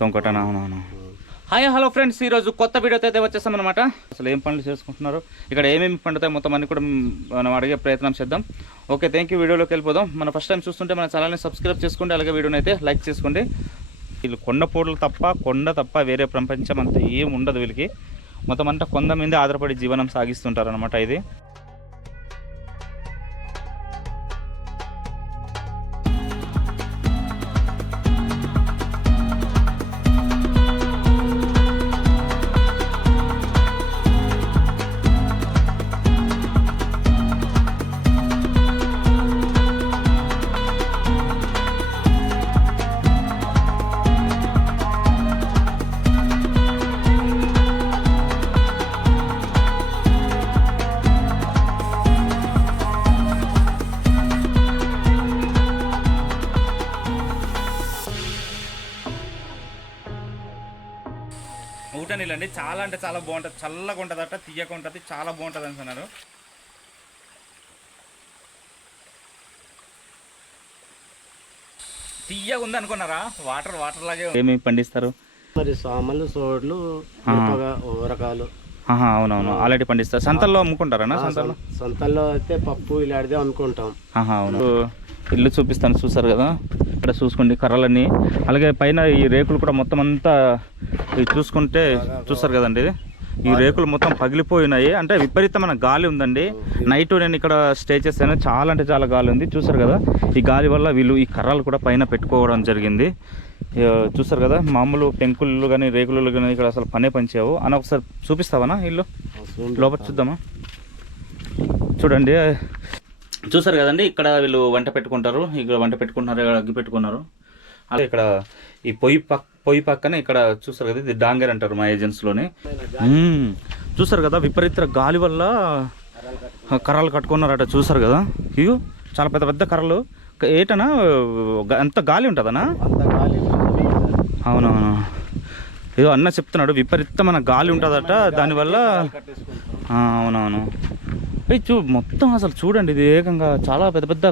తొంకొట్టనా అవునవును hi hello friends ఈరోజు కొత్త వీడియోతో అయితే వచ్చేస్తాం అనమాట అసలు ఏం పనులు చేసుకుంటున్నారు? ఇక్కడ ఏమేమి పండుతాయి మొత్తం అన్ని కూడా మనం అడిగే ప్రయత్నం చేద్దాం. ఓకే థ్యాంక్ యూ వీడియోలోకి వెళ్ళిపోదాం. మన ఫస్ట్ టైం చూస్తుంటే మన ఛానల్ని సబ్స్క్రైబ్ చేసుకోండి అలాగే వీడియోని అయితే లైక్ చేసుకోండి. వీళ్ళు కొండ పోడలు తప్ప కొండ తప్ప వేరే ప్రపంచం అంతా ఏం ఉండదు వీళ్ళకి. మొత్తం అంతా కొండ మీదే ఆధారపడి జీవనం సాగిస్తుంటారు అనమాట ఇది. ఊట నీళ్ళండి చాలా అంటే చాలా బాగుంటుంది. చల్లగా ఉంటుంది అట తీయగా ఉంటుంది చాలా బాగుంటుంది అంటున్నారు. తీయగా ఉంది అనుకున్నారా? వాటర్ వాటర్ లాగే ఏమి పండిస్తారు? మరి సామలు సోడ్లు ఆహా, అవునవును. ఆల్రెడీ పండిస్తారు. సంతల్లో అమ్ముకుంటారా సంతల్లో? సొంతల్లో అయితే పప్పు ఇలాంటిదే అనుకుంటాం ఆహా, అవును. ఇల్లు చూపిస్తాను చూసారు కదా? ఇక్కడ చూసుకోండి కర్రలన్నీ. అలాగే పైన ఈ రేకులు కూడా మొత్తం అంతా చూసుకుంటే చూస్తారు కదండి. ఈ రేకులు మొత్తం పగిలిపోయినాయి. అంటే విపరీతమైన గాలి ఉందండి. నైట్ నేను ఇక్కడ స్టే చేశాను. చాలా అంటే చాలా గాలి ఉంది. చూసారు కదా? ఈ గాలి వల్ల వీళ్ళు ఈ కర్రలు కూడా పైన పెట్టుకోవడం జరిగింది. చూసారు కదా? మామూలు పెంకులు కానీ రేకులు కానీ ఇక్కడ అసలు పనే పనిచేయవు అని ఒకసారి చూపిస్తావనా ఇల్లు? లోపల చూద్దామా? చూడండి. చూసారు కదండి ఇక్కడ వీళ్ళు వంట పెట్టుకుంటారు ఇక్కడ వంట పెట్టుకుంటున్నారు ఇక్కడ అగ్గి పెట్టుకున్నారు. అలాగే ఇక్కడ ఈ పొయ్యి పక్క పొయ్యి పక్కన ఇక్కడ చూసారు కదా ఇది డాంగర్ అంటారు మా ఏజెన్సీలోనే. చూసారు కదా విపరీత గాలి వల్ల కర్రలు కట్టుకున్నారట చూసారు కదా. ఇవి చాలా పెద్ద పెద్ద కర్రలు. ఏటనా? అంత ఎంత గాలి ఉంటుందనా? అవునవును. ఏదో అన్న చెప్తున్నాడు విపరీతమైన గాలి ఉంటుందట దానివల్ల అవునవును. చూ మొత్తం అసలు చూడండి ఇది ఏకంగా చాలా పెద్ద పెద్ద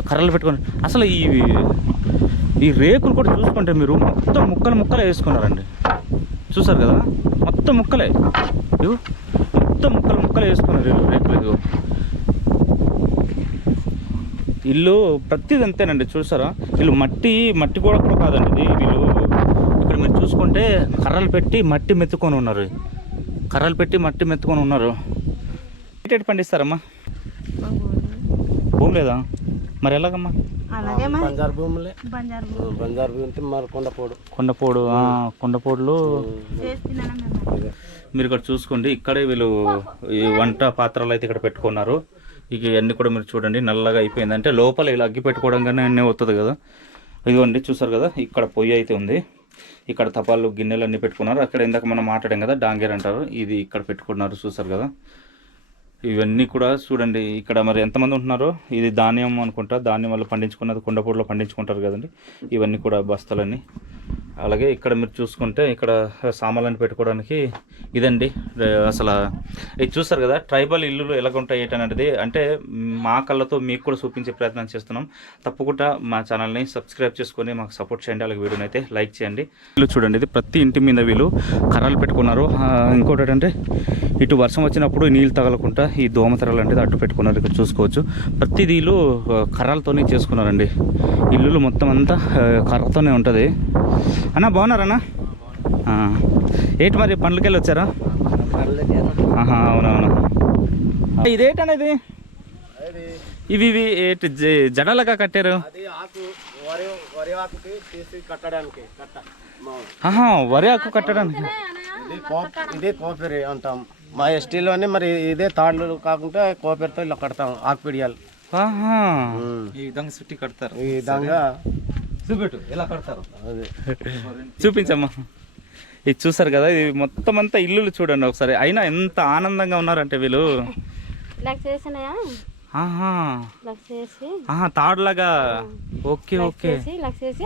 కర్రలు పెట్టుకొని అసలు ఈ ఈ రేకులు కూడా చూసుకుంటే మీరు మొత్తం ముక్కలు ముక్కలే వేసుకున్నారండి. చూసారు కదా? మొత్తం ముక్కలే. మొత్తం ముక్కలు ముక్కలే వేసుకున్నారు రేకులు ఇల్లు ప్రతిది అంతేనండి చూసారా? వీళ్ళు మట్టి మట్టి కూడా కూడా కాదండి ఇది. వీళ్ళు ఇక్కడ మీరు చూసుకుంటే కర్రలు పెట్టి మట్టి మెత్తుకొని ఉన్నారు. కర్రలు పెట్టి మట్టి మెత్తుకొని ఉన్నారు. ఎటు పండిస్తారమ్మా? భూమి లేదా మరి ఎలాగమ్మా? బంజారు భూములే. బంజారు భూమి బంజారు భూమి అంటే మరి కొండపోడు. కొండపోడు ఆ, కొండపోడులు. మీరు? ఇక్కడ చూసుకోండి ఇక్కడే వీళ్ళు ఈ వంట పాత్రలు అయితే ఇక్కడ పెట్టుకున్నారు. ఇక ఇవన్నీ కూడా మీరు చూడండి నల్లగా అయిపోయింది. అంటే లోపల ఇలా అగ్గి పెట్టుకోవడం కానీ అన్నీ అవుతుంది కదా. ఇదిగోండి చూసారు కదా ఇక్కడ పొయ్యి అయితే ఉంది. ఇక్కడ తపాలు గిన్నెలు అన్నీ పెట్టుకున్నారు. అక్కడ ఇందాక మనం మాట్లాడాం కదా డాంగేర్ అంటారు. ఇది ఇక్కడ పెట్టుకున్నారు చూసారు కదా. ఇవన్నీ కూడా చూడండి ఇక్కడ మరి ఎంతమంది ఉంటున్నారో ఇది ధాన్యం అనుకుంటా ధాన్యం వల్ల పండించుకున్నది కొండపూడిలో పండించుకుంటారు కదండి. ఇవన్నీ కూడా బస్తాలన్నీ. అలాగే ఇక్కడ మీరు చూసుకుంటే ఇక్కడ సామాన్లను పెట్టుకోవడానికి ఇదండి అసలు ఇది చూస్తారు కదా ట్రైబల్ ఇల్లులు ఎలాగుంటాయి ఏంటనేది అంటే మా కళ్ళతో మీకు కూడా చూపించే ప్రయత్నం చేస్తున్నాం. తప్పకుండా మా ఛానల్ని సబ్స్క్రైబ్ చేసుకొని మాకు సపోర్ట్ చేయండి. అలాగే వీడియోని అయితే లైక్ చేయండి. ఇల్లు చూడండి ఇది ప్రతి ఇంటి మీద వీళ్ళు కర్రలు పెట్టుకున్నారు. ఇంకోటి ఏంటంటే ఇటు వర్షం వచ్చినప్పుడు నీళ్ళు తగలకుండా ఈ దోమతెరలు అంటే అడ్డు పెట్టుకున్నారు. ఇక్కడ చూసుకోవచ్చు. ప్రతిదీ ఆ, కర్రలతోనే చేసుకున్నారండి. ఇల్లులు మొత్తం అంతా కర్రతోనే ఉంటుంది. అన్న బాగున్నారన్నా ఆ. ఏంటి మరి పండ్లకెళ్ళి వచ్చారా? అవునవును. ఇదేటనేది? అది ఇవి ఇవి ఏంటి జడలుగా కట్టారు? అది ఆకు వరి ఆకు కట్టడానికి. ఇది ఇది కోపిరి అంటాం. మా ఎస్టీలోనే మరి ఇదే తాళ్ళు కాకుండా కోపిరితో ఇలా కడతాం ఆకు పిడియాలు ఆహా ఈ విధంగా చుట్టి కడతారు. ఈ విధంగా చూపెట్టు ఎలా కడతారు? అది. చూపించమ్మా. ఇది చూసారు కదా ఇది మొత్తం అంతా ఇల్లులు చూడండి ఒకసారి. అయినా ఎంత ఆనందంగా ఉన్నారంటే వీళ్ళు. ఇలా చేసినాయా? తాడులాగా. Okay okay.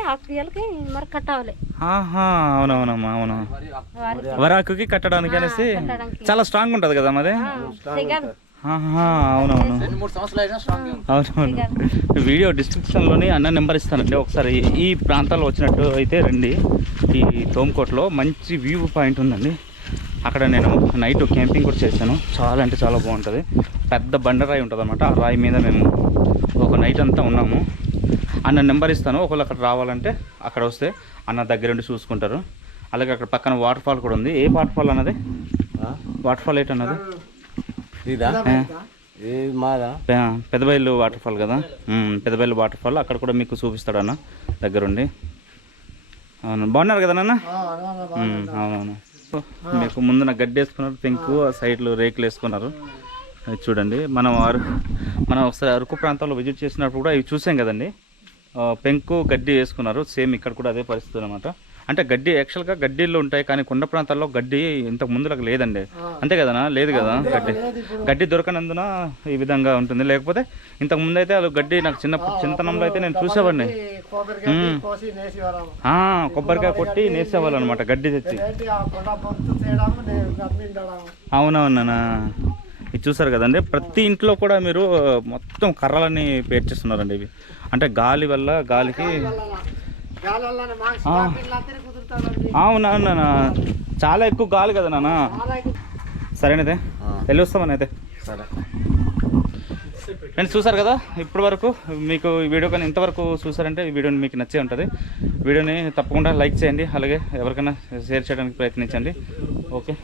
ఆ క్రియలకి మరి కట్టాలి. అవునవునమ్మా అవును. వారి. వరాకుకి కట్టడానికి అనేసి. చాలా స్ట్రాంగ్ ఉంటుంది కదా మరి? అవునవును. రెండు మూడు సంవత్సరాలు అయినా స్ట్రాంగ్ అవునవును. వీడియో డిస్క్రిప్షన్లోని అన్న నెంబర్ ఇస్తానండి. ఒకసారి ఈ ప్రాంతాల్లో వచ్చినట్టు అయితే రండి. ఈ తోమకోట్లో మంచి వ్యూ పాయింట్ ఉందండి. అక్కడ నేను నైట్ క్యాంపింగ్ కూడా చేశాను. చాలా అంటే చాలా బాగుంటుంది. పెద్ద బండరాయి ఉంటుంది అనమాట ఆ రాయి మీద మేము ఒక నైట్ అంతా ఉన్నాము. అన్న నెంబర్ ఇస్తాను. ఒకవేళ అక్కడ రావాలంటే అక్కడ వస్తే అన్న దగ్గరుండి చూసుకుంటారు. అలాగే అక్కడ పక్కన వాటర్ ఫాల్ కూడా ఉంది. ఏ వాటర్ ఫాల్ అన్నది? వాటర్ ఫాల్ ఏంటన్నది ఇదా ఏ? ఇది మాదా? పె- పెదబయలు వాటర్ ఫాల్ కదా. పెదబయలు వాటర్ ఫాల్ అక్కడ కూడా మీకు చూపిస్తాడు అన్న దగ్గరుండి. అవును బాగున్నారు కదా నాన్న? అవునవును. మీకు ముందున గడ్డి వేసుకున్నారు పెంకు ఆ. సైడ్లు రేకులు వేసుకున్నారు. అది చూడండి మనం అరకు మనం ఒకసారి అరకు ప్రాంతాల్లో విజిట్ చేసినప్పుడు కూడా ఇవి చూసాం కదండి. పెంకు గడ్డి వేసుకున్నారు సేమ్ ఇక్కడ కూడా అదే పరిస్థితి అనమాట అంటే గడ్డి యాక్చువల్గా గడ్డీలు ఉంటాయి కానీ కొండ ప్రాంతాల్లో గడ్డి ఇంతకు ముందులకు లేదండి. అంతే కదనా లేదు కదా? గడ్డి. గడ్డి దొరకనందున ఈ విధంగా ఉంటుంది. లేకపోతే ఇంతకు ముందు అయితే అది గడ్డి నాకు చిన్న చిన్నతనంలో అయితే నేను చూసేవాడిని. కొబ్బరికాయ కొట్టి నేసేవాళ్ళు. అనమాట గడ్డి తెచ్చి. అవునవునా? ఇది చూసారు కదండి? ప్రతి ఇంట్లో కూడా మీరు మొత్తం కర్రలని పేర్చేస్తున్నారండి ఇవి. అంటే గాలి వల్ల గాలికి ఆ. అవునవునా చాలా ఎక్కువ గాలి కదా నాన్న సరేనైతే వెళ్ళి వస్తామని అయితే. సరే. ఫ్రెండ్స్ చూసారు కదా ఇప్పటి వరకు మీకు ఈ వీడియో కానీ ఇంతవరకు చూసారంటే ఈ వీడియోని మీకు నచ్చే ఉంటుంది. వీడియోని తప్పకుండా లైక్ చేయండి అలాగే ఎవరికైనా షేర్ చేయడానికి ప్రయత్నించండి. ఓకే.